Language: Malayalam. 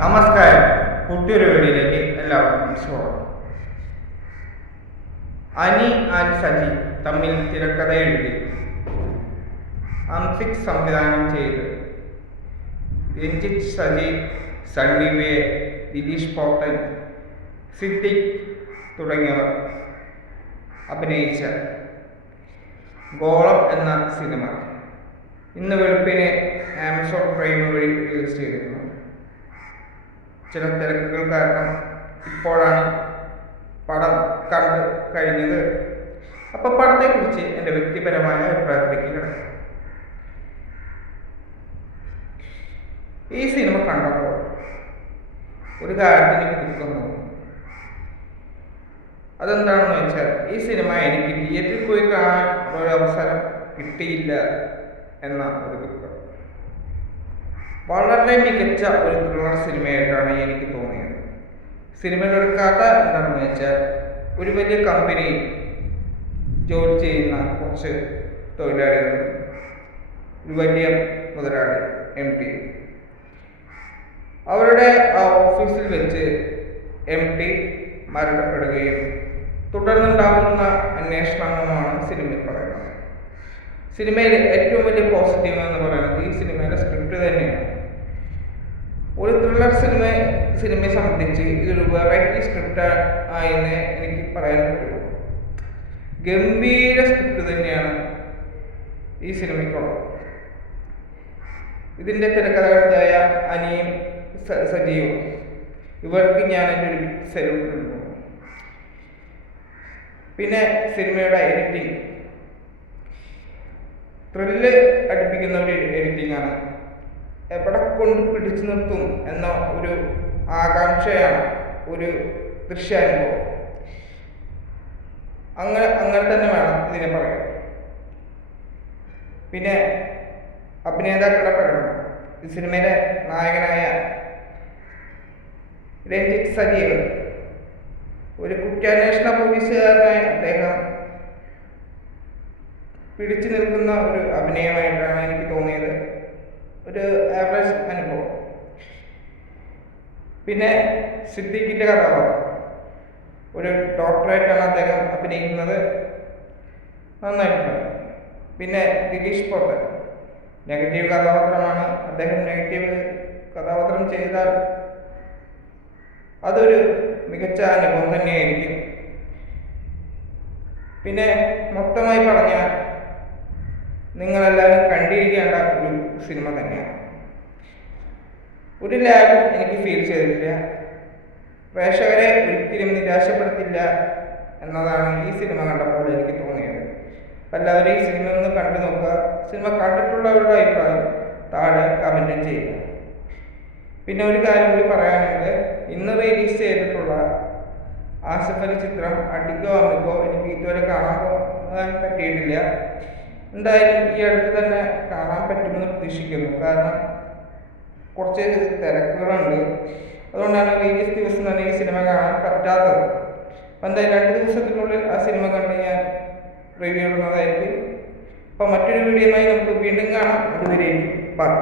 നമസ്കാരം. കുട്ടിയൊരു വീടിലേക്ക് എല്ലാവർക്കും സ്വാഗതം. അനി ആൻഡ് സജി തമ്മിൽ തിരക്കഥ എഴുതി അംസിക് സംവിധാനം ചെയ്ത്. രഞ്ജിത് സജി സണ്ണി വേ ദിലീഷ് പോത്തൻ സിദ്ദിഖ് തുടങ്ങിയവർ അഭിനയിച്ച ഗോളം എന്ന സിനിമ. ഇന്ന് വെളുപ്പിനെ ആമസോൺ പ്രൈം വഴി റിലീസ് ചെയ്തിരുന്നു ചില തിരക്കുകൾ കാരണം ഇപ്പോഴാണ് പടം കണ്ട് കഴിഞ്ഞത്. അപ്പോൾ പടത്തെക്കുറിച്ച് എന്റെ വ്യക്തിപരമായ അഭിപ്രായത്തിലേക്ക് കിടക്കും. ഈ സിനിമ കണ്ടപ്പോൾ ഒരു കാര്യത്തിന് തോന്നി. അതെന്താണെന്ന് വെച്ചാൽ ഈ സിനിമ എനിക്ക് തിയേറ്ററിൽ പോയി കാണാൻ ഒരു അവസരം കിട്ടിയില്ല എന്ന ഒരു ദുഃഖം. വളരെ മികച്ച ഒരു ത്രില്ലർ സിനിമയായിട്ടാണ് എനിക്ക് തോന്നിയത്. സിനിമയുടെ ഒരു കഥ എന്താണെന്ന് വെച്ചാൽ ഒരു വലിയ കമ്പനി ജോലി ചെയ്യുന്ന കുറച്ച് തൊഴിലാളികൾ ഒരു വലിയ മുതലാളി എം ടി അവരുടെ ആ ഓഫീസിൽ വെച്ച് എം ടി മരണപ്പെടുകയും തുടർന്നുണ്ടാകുന്ന അന്വേഷണങ്ങളുമാണ് സിനിമയിൽ പറയുന്നത്. സിനിമയിൽ ഏറ്റവും വലിയ പോസിറ്റീവ് എന്ന് പറയുന്നത് ഈ സിനിമയുടെ സ്ക്രിപ്റ്റ് തന്നെയാണ് ഒരു ത്രില്ലർ സിനിമ സിനിമയെ സംബന്ധിച്ച് ഇതൊരു വെറൈറ്റി സ്ക്രിപ്റ്റ് ആയെന്ന് എനിക്ക് പറയാൻ പറ്റുള്ളൂ. ഗംഭീര സ്ക്രിപ്റ്റ് തന്നെയാണ് ഈ സിനിമയ്ക്കുള്ളത്. ഇതിന്റെ തിരക്കഥാകൃത്തായ അനിയും സജീവും. ഇവർക്ക് ഞാൻ എന്റെ ഒരു സല്യൂട്ട് നൽകുന്നു പിന്നെ സിനിമയുടെ എഡിറ്റിംഗ് ത്രില്ല് അടുപ്പിക്കുന്ന ഒരു എഡിറ്റിംഗ് ആണ്. എവിടെ കൊണ്ട് പിടിച്ചു നിർത്തും എന്ന ഒരു ആകാംക്ഷയാണ് ഒരു ദൃശ്യാനുഭവം. അങ്ങനെ അങ്ങനെ തന്നെ വേണം ഇതിനെ പറയാൻ. പിന്നെ അഭിനേതാക്കളുടെ പ്രകടനം ഈ സിനിമയിലെ നായകനായ രഞ്ജിത്ത് സജീവ് ഒരു കുറ്റാന്വേഷണ പോലീസുകാരനായി അദ്ദേഹം പിടിച്ചു നിൽക്കുന്ന ഒരു അഭിനയമായിട്ടാണ് എനിക്ക് തോന്നിയത്. ഒരു ആവറേജ് പിന്നെ സിദ്ദീഖിന്റെ കഥാപാത്രം ഒരു ഡോക്ടറായിട്ടാണ് അദ്ദേഹം അഭിനയിക്കുന്നത്. നന്നായിട്ടുണ്ട് പിന്നെ ദിലീഷ് പോട്ടൻ നെഗറ്റീവ് കഥാപാത്രമാണ് അദ്ദേഹം. നെഗറ്റീവ് കഥാപാത്രം ചെയ്താൽ അതൊരു മികച്ച അനുഭവം തന്നെയായിരിക്കും. പിന്നെ മൊത്തമായി പറഞ്ഞാൽ നിങ്ങളെല്ലാവരും കണ്ടിരിക്കേണ്ട ഒരു സിനിമ തന്നെയാണ്. ഒരു ലാഗും എനിക്ക് ഫീൽ ചെയ്തിട്ടില്ല. പ്രേക്ഷകരെ ഒരിക്കലും നിരാശപ്പെടുത്തില്ല എന്നതാണ് ഈ സിനിമ കണ്ടപ്പോൾ എനിക്ക് തോന്നിയത്. എല്ലാവരും ഈ സിനിമ ഒന്ന് കണ്ടു നോക്കുക. സിനിമ കണ്ടിട്ടുള്ളവരുടെ അഭിപ്രായം താഴെ കമന്റ് ചെയ്യുക. പിന്നെ ഒരു കാര്യം കൂടി പറയാനുണ്ട്. ഇന്ന് റിലീസ് ചെയ്തിട്ടുള്ള അലി ചിത്രം അടിക്കോ അമിക്കോ എനിക്ക് ഇതുവരെ കാണാൻ പറ്റിയിട്ടില്ല. എന്തായാലും ഈ അടുത്ത് തന്നെ കാണാൻ പറ്റുമെന്ന് പ്രതീക്ഷിക്കുന്നു. കാരണം കുറച്ച് തിരക്കുകളുണ്ട്. അതുകൊണ്ടാണ് റിലീസ് ദിവസം തന്നെ ഈ സിനിമ കാണാൻ പറ്റാത്തത്. അപ്പം എന്തായാലും രണ്ട് ദിവസത്തിനുള്ളിൽ ആ സിനിമ കണ്ട് ഞാൻ റിവ്യൂ ഇടുന്നതായിരിക്കും. അപ്പം മറ്റൊരു വീഡിയോയുമായി നമുക്ക് വീണ്ടും കാണാം. അതുവരെയും ബൈ